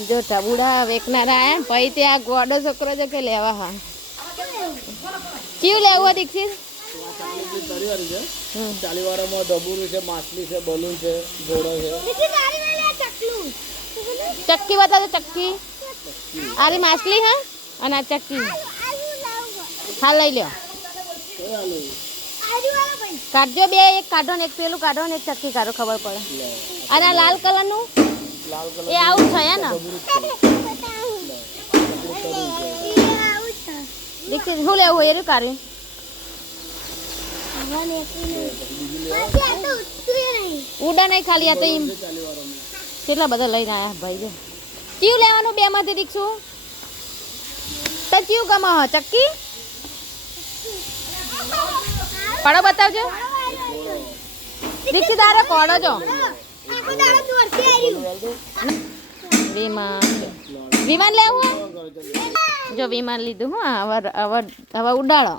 જો ટબુડા વેકનારા આયા પછી તે આ ગોડો છોકરો જો કે લેવા હા કયું લેવું દીક્ષિત 40 વાળામાં ડબુરું છે, માછલી છે, બલૂન છે, ઘોડો છે. ચક્કી બતાવો ચક્કી આરી માછલી હા અને આ ચક્કી હા લઈ લ્યો કાઢજો બે એક કાઢો ને એક પેલું કાઢો ને એક ચક્કી કાઢો ખબર પડે અને આ લાલ કલરનું એ આવું છે ને દીક્ષિત શું લેવું એ રહ્યું કાઢી ઉડા નહીં ખાલી આ તો એમ કેટલા બધા લઈને આયા ભાઈ જો કયું લેવાનું બે માંથી દીક્ષું તો કયું ગમે હ ચક્કી પડો બતાવજો દીક્ષિત આરે કોડો જો વિમાન લેવું જો વિમાન લીધું હું હવે ઉડાડો